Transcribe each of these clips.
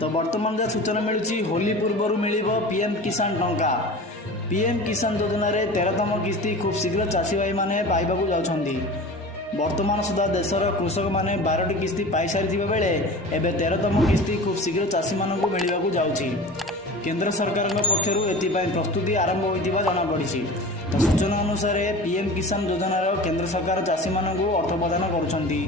तो वर्तमान जहाँ सूचना मिलूँ होली पूर्व मिल पीएम किसान टंका। पीएम किसान योजना रे 13तम किस्ती खूब शीघ्र चाषी भाई मैंने पाइबाकू जाउछंदी। वर्तमान सुधा देशर कृषक मैंने 12टी किस्ती पाई सारी बेले एवं 13तम किस्ती खूब शीघ्र चाषी मानू मिलवाकू जाउछि। केंद्र सरकार पक्षर एथिपाई प्रस्तुति आरंभ होइतिबा जଣା पड़िछि। तो सूचना अनुसार पीएम किसान योजनार केंद्र सरकार चाषी मानू अर्थ प्रदान करुछंती।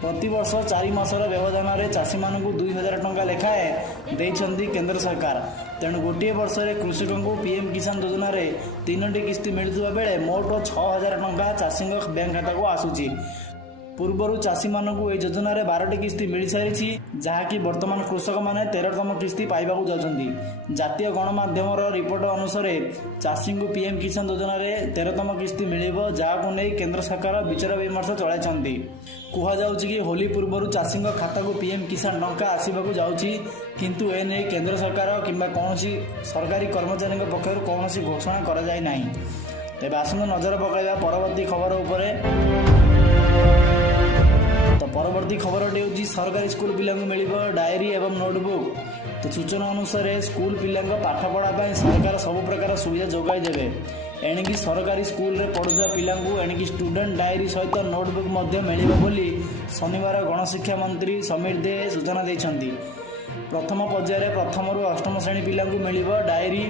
प्रति वर्ष 4 मासर व्यवधान में चाषी मानू 2000 टंका लेखाएं देइछंती केंद्र सरकार। तेणु गोटे वर्ष में कृषक को पीएम किसान योजना रे 3टी किस्ती मिलुवा बेले मोट 6000 टंका चाषी बैंक खाता को आसुची। पूर्वर चाषी मानू यह योजना रे 12टी किस्ती मिल सारी जहाँकि वर्तमान कृषक मैंने 13तम किस्ती पाइबाकू जाउछंती। जातीय गणमाध्यम रिपोर्ट अनुसार चाषी को पीएम किसान योजना रे 13तम किस्ती मिलिबो, जहां नहीं केंद्र सरकार विचार विमर्श चलाइछंती। कुहाଯାଉଛି कि होली पूर्व चाषी खाता को पीएम किसान टंका आसवाक जाऊँगी, किंतु एने केंद्र सरकार किंबा कौन सरकारी कर्मचारी पक्षर कौन घोषणा करा जाय नाही। तेबे आसंतु नजर पकाइबा परवर्ती खबर उपरे। तो परवर्ती खबरटी होची सरकारी स्कूल पिला मिल डायरी एवं नोटबुक। तो सूचना अनुसार स्कूल पिला पाठपढ़ा सरकार सब प्रकार सुविधा जोगाई देवे। एणिकी सरकारी स्कूल रे पढ़ुवा पिलांकु एणिकी स्टूडेंट डायरी सहित नोटबुक मध्य मिलिबो बोली शनिवार गणशिक्षा मंत्री समीर दे सूचना दैछंती। प्रथम पर्यायर प्रथम रु अष्टम श्रेणी पिलांकु मिलिबो डायरी।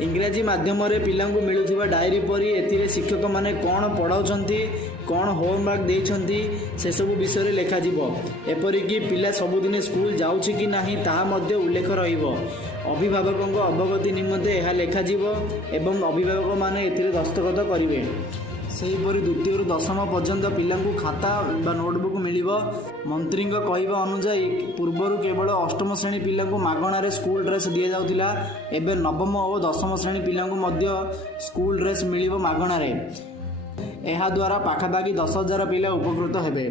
इंग्राजी माध्यम रे पिलांकु मिलुथिबा डायरी परी एथिरे शिक्षक माने कोन पढ़ाउछंती, कोन होमवर्क देइछंती से सब विषय रे लेखा जिवो। एपरिकी पिला सबुदिन स्कूल जाउछि कि नाही ताहा मध्य उल्लेख रहिबो। अभिभावकों अवगति निमंते यह लेखा जीवो एवं अभिभावक माने एथिरे दस्तखत करिवे। सेहीपरि द्वितीय रु दशम पर्यंत पिलांकु खाता बा नोटबुक मिलिबो। मंत्री कहवा अनुसार पूर्वर केवल अष्टम श्रेणी पिलांकु मागणारे स्कूल ड्रेस दि जाउथिला, एबे नवम और दशम श्रेणी पिलांकु मध्य स्कूल ड्रेस मिलिबो मागणारे। एहा द्वारा पाखापाखि 10,000 पिला उपकृत हेबे।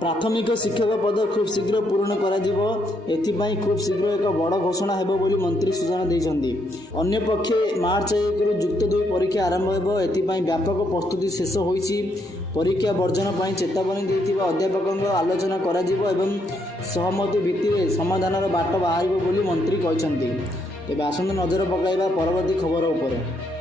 प्राथमिक शिक्षक पद खूब शीघ्र पूरण करा जिवो। एथिपाई खूब शीघ्र एक बड़ घोषणा हेबो बोली मंत्री सूचना दैछंती। अन्य पक्षे मार्च 1 रु युक्त 2 परीक्षा आरंभ हेबो। एथिपाई व्यापक प्रस्तुति शेष होईछि। परीक्षा वर्जन पाई चेतावनी दैथिबा अध्यापकଙ୍କ आलोचना करा जिवो एवं सहमति भित्तिरे समाधानर बाट बाहरिबो बोली मंत्री कहछंती। तेबे आसंतु नजर पकाइबा परवर्ती खबर उपरे।